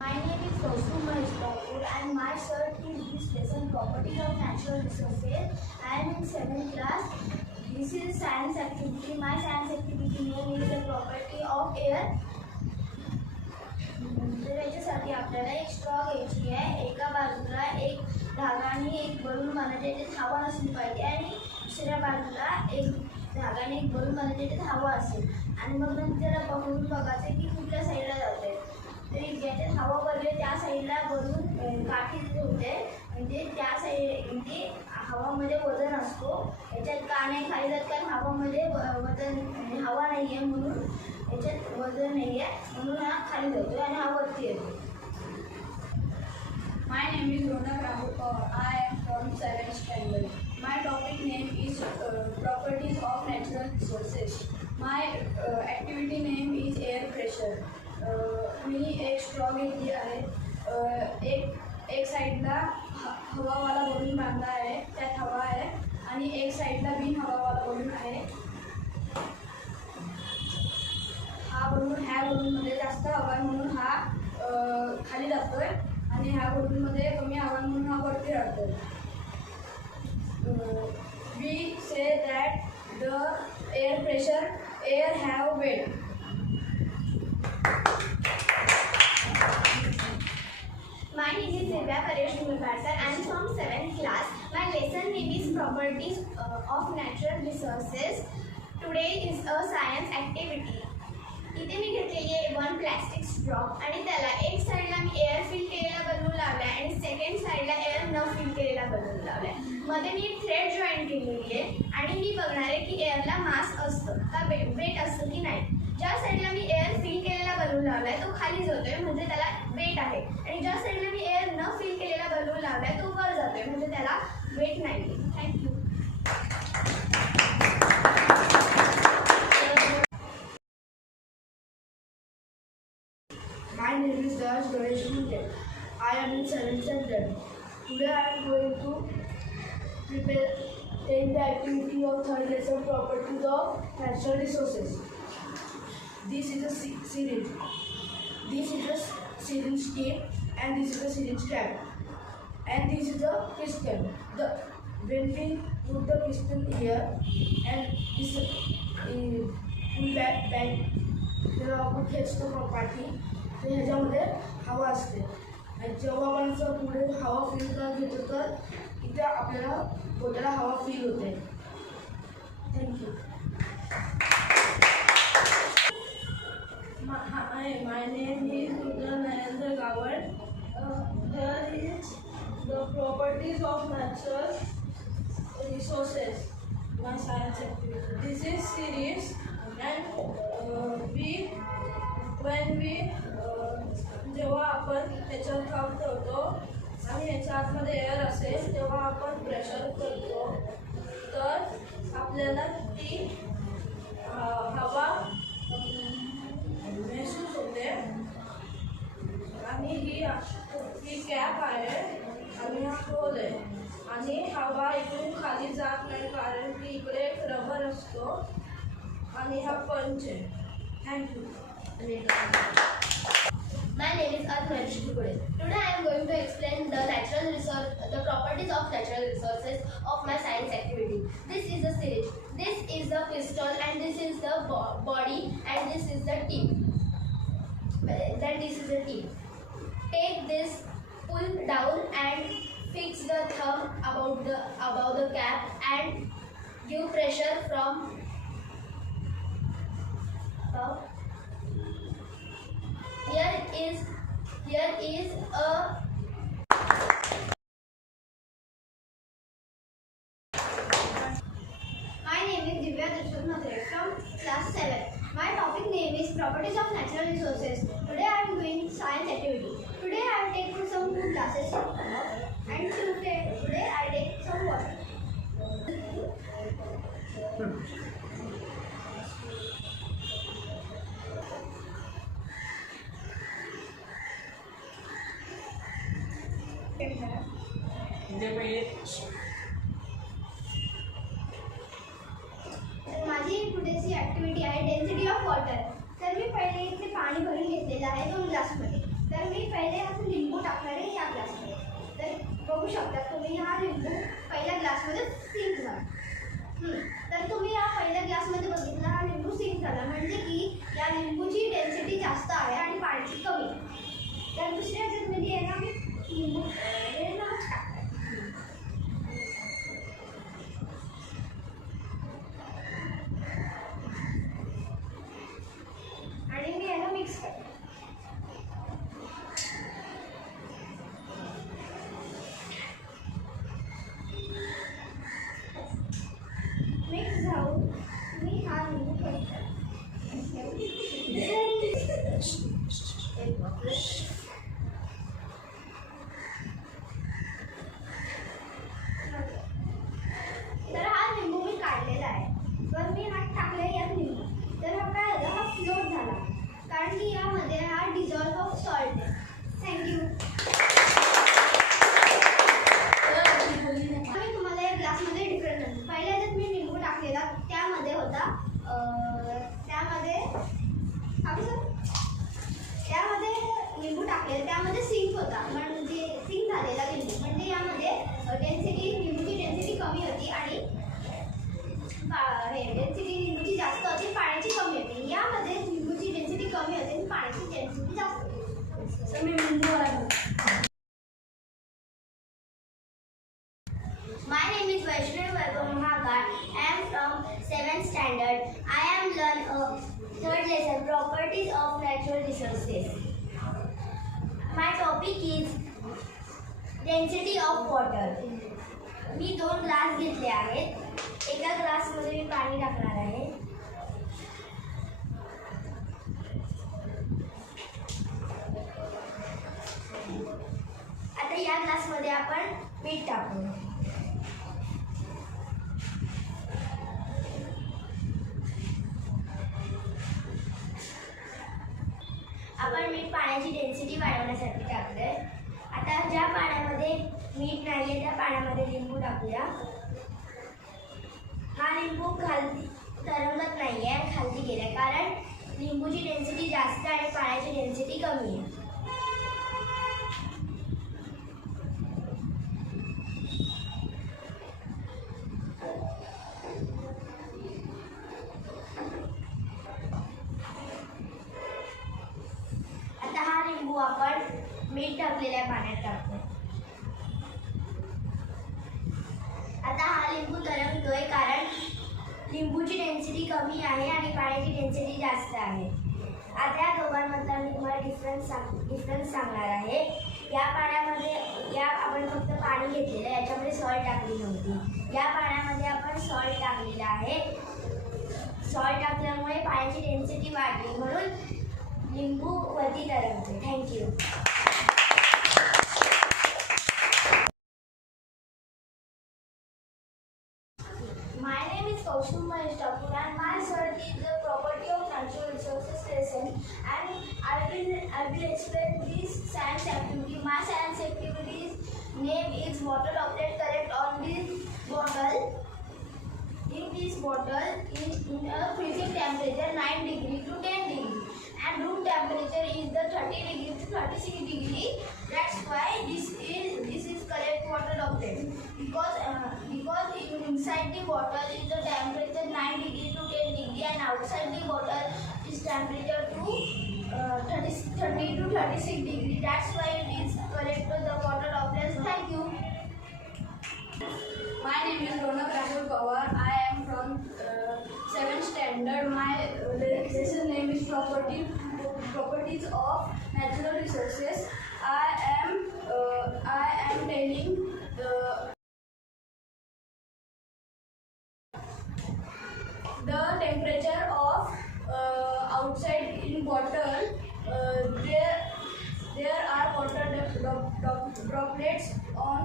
My name is Kaustuv Mahesh and my cert is this lesson properties of natural resources. I am in 7th class. This is science activity. My science activity name is the property of air. तर याच्यासाठी आपल्याला एक स्ट्रॉ घ्यायची आहे. एका बाजूला एक धागा आणि एक बलून बांधायचे, त्याच्यात हवा नसली पाहिजे आणि दुसऱ्या बाजूला एक धागा आणि एक बलून बांधायचे, त्याच्यात हवा असेल. आणि मग नंतर बघून बघायचं की कुठल्या साईडला जाते. तरी ज्याच्यात हवा भरली त्या साईडला बलून काठी होते, म्हणजे त्या साईड म्हणजे हवामध्ये वजन असतो. याच्यात का नाही खाली जात, कारण हवामध्ये वजन हवा नाही आहे म्हणून याच्यात वजन नाही आहे, म्हणून हा खाली जातो आणि हा वरती येतो. My name is Ronak Rahul Kaur. I am from 7th standard. My topic name is properties of natural resources. My activity name is air pressure. मी एक स्ट्रॉ घेतली आहे. एक साईडला हवावाला बलून बांधला आहे, त्यात हवा आहे, आणि एक साईडला बिन हवावाला बलून आहे. हा बलून ह्या बलूनमध्ये जास्त हवा आहे म्हणून हा खाली जातोय, आणि ह्या बलूनमध्ये कमी हवा म्हणून हा वरती राहतोय. We say that the air pressure air have weight. My name is Divya Paresh Murparkar. I am from 7th class. My lesson name is properties of natural resources. Today is a science activity. इथे मी घेतलेली आहे 1 plastic straw आणि त्याला एक साईडला मी air fill केलेला बलून लावला आहे आणि सेकंड साईडला एअर न फिल केलेला बलून लावला आहे. मध्ये मी थ्रेड जॉईन केलेली आहे आणि मी बघणार आहे की एअरला मास असतं का वेट असतं की नाही. ज्या साईडला मी एअर फिल केलेला बलून लावला आहे तो खाली जातोय, म्हणजे त्याला वेट आहे, आणि ज्या साईडला मी एअर न फिल केलेला बलून लावला आहे तो वर जातोय, म्हणजे त्याला वेट नाही आहे. Thank you. My name is Raj Ganesh Munde. I am in 7th standard. Today I am going to take the activity of third lesson properties of natural resources. This is a syringe. This is a syringe tip, and this is a syringe cap, and this is a piston. When we put the piston here and this pull back, तेव्हा आपण खेचतो पाठी, तर ह्याच्यामध्ये हवा असते. आणि जेव्हा आपण पुढे हवा फील घेतो तर इथे आपल्याला पोटाला हवा फील होते. Thank you. My name is Rudra Narendra Gawad. Here is the properties of natural resources. My science activity. This is series, and जेव्हा आपण ह्याच्यावर काम ठेवतो आणि ह्याच्या आतमध्ये एअर असेल तेव्हा आपण प्रेशर करतो, तर आपल्याला ती हवा महसूस होते. आणि ही कॅप आहे आणि हा होल आहे, आणि हवा इकडून खाली जात नाही कारण की इकडे एक रबर असतो आणि हा पंच आहे. Thank you. My name is Adhmanesh Tukure. Today I am going to explain the properties of natural resources of my science activity. This is the syringe, this is the piston, and this is the body, and this is the tip. This is the tip. Take this, pull down and fix the thumb above the cap and give pressure from above. Here is a My name is Divya Dashrath Mathre from class 7. My topic name is properties of natural resources. Today I am doing science activity. Today I have taken some 2 classes and today I take some water. माझी पुढची ॲक्टिव्हिटी आहे density of water. तर मी पहिले इथे पाणी भरून घेतलेलं आहे 2 ग्लासमध्ये. तर मी पहिले बघू शकता तुम्ही हा लिंबू पहिल्या ग्लासमध्ये सिंक झाला. तर तुम्ही या पहिल्या ग्लासमध्ये बघितला हा लिंबू सिंक झाला म्हणजे की या लिंबूची डेन्सिटी जास्त आहे आणि पाण्याची कमी. तर दुसऱ्या ह्याच्यामध्ये आहे ना मी लिंबू हे ना आणि मी याला मिक्स करते. मिक्स झाऊन मी हा लिंबू तर हा लिंबू मी काढलेला आहे. तर मी हा टाकले यात लिंबू. तर हा काय झाला हा फ्लोट झाला कारण की यामध्ये हा डिझॉल्व ऑफ सॉल्ट आहे. थँक्यू. मी तुम्हाला या ग्लासमध्ये डिफरंट म्हणतो. पहिल्या ह्याच्यात मी लिंबू टाकलेला त्यामध्ये होता त्यामध्ये लिंबू टाकलेला त्यामध्ये सिंक होता म्हणजे सिंक झालेला लिंबू म्हणजे यामध्ये लिंबूची डेन्सिटी कमी होती आणि डेन्सिटी लिंबूची जास्त होती पाण्याची कमी होती. यामध्ये लिंबूची डेन्सिटी कमी होती आणि पाण्याची डेन्सिटी जास्त होती. तर मी लिंबू My name is Vaishnavi Vaibhav Mahagar. I am from 7th standard. I am learn third lesson properties of natural resources. My topic is density of water. मी 2 ग्लास घेतले आहेत. एका ग्लासमध्ये मी पाणी टाकणार आहे. आता या ग्लासमध्ये आपण मीठ टाकू. आपण मीठ पाण्याची डेन्सिटी वाढवण्यासाठी टाकलंय. आता ज्या पाण्यामध्ये मीठ नाहीये त्या पाण्यामध्ये लिंबू टाकूया. हा लिंबू खाली तरंगत नाहीये खाली गेलाय कारण लिंबूची डेन्सिटी जास्त आणि पाण्याची डेन्सिटी कमी आहे. आपण मीठ टाकलेल्या पाण्यात टाकतो. आता हा लिंबू तरंगतोय कारण लिंबूची डेन्सिटी कमी आहे आणि पाण्याची डेन्सिटी जास्त आहे. आता या दोघांमधला मी तुम्हाला डिफरन्स सांगणार आहे. या पाण्यामध्ये आपण फक्त पाणी घेतलेलं आहे, याच्यामध्ये सॉल्ट टाकली नव्हती. या पाण्यामध्ये आपण सॉल्ट टाकलेला आहे. सॉल्ट टाकल्यामुळे पाण्याची डेन्सिटी वाढली म्हणून लिंबू वरती तरंगते. Thank you. My name is Kaushal Mahesh Thakur and my subject is the property of natural resources lesson, and I will explain this science activity. My science activity's name is water droplet collect on this bottle. In this bottle is in a freezing temperature 9 degree to 10 degree. And room temperature is the 30 degree to 36 degree. That's why this is correct water droplet because inside the bottle is the temperature 9 degree to 10 degree and outside the bottle is temperature to 30 to 36 degree. That's why it is correct the water droplets. Thank you. My name is Ronak Rahul Pawar. I am from 7th standard. My lesson name is properties of natural resources. I am telling the temperature of outside in bottle. There are water droplets on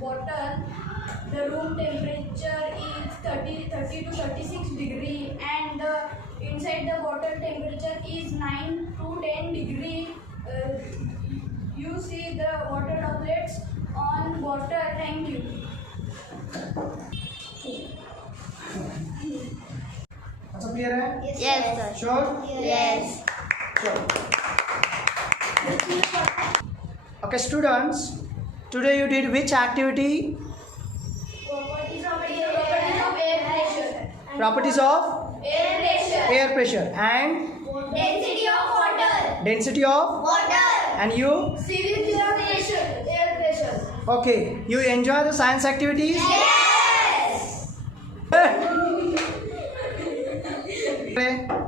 bottle. The room temperature is 30 to 36 degree and the inside the bottle temperature is 9 to 10 degree. You see the water droplets on bottle. Thank you. अच्छा क्लियर है? Yes, sir. Sure? Yes. Sure. Okay, students. Today you did which activity? Properties of air pressure. Properties of Air pressure. air pressure and Density of water. density of, Water. and you? Series of pressure, air pressure. Okay, you enjoy the science activities? Yes. Okay.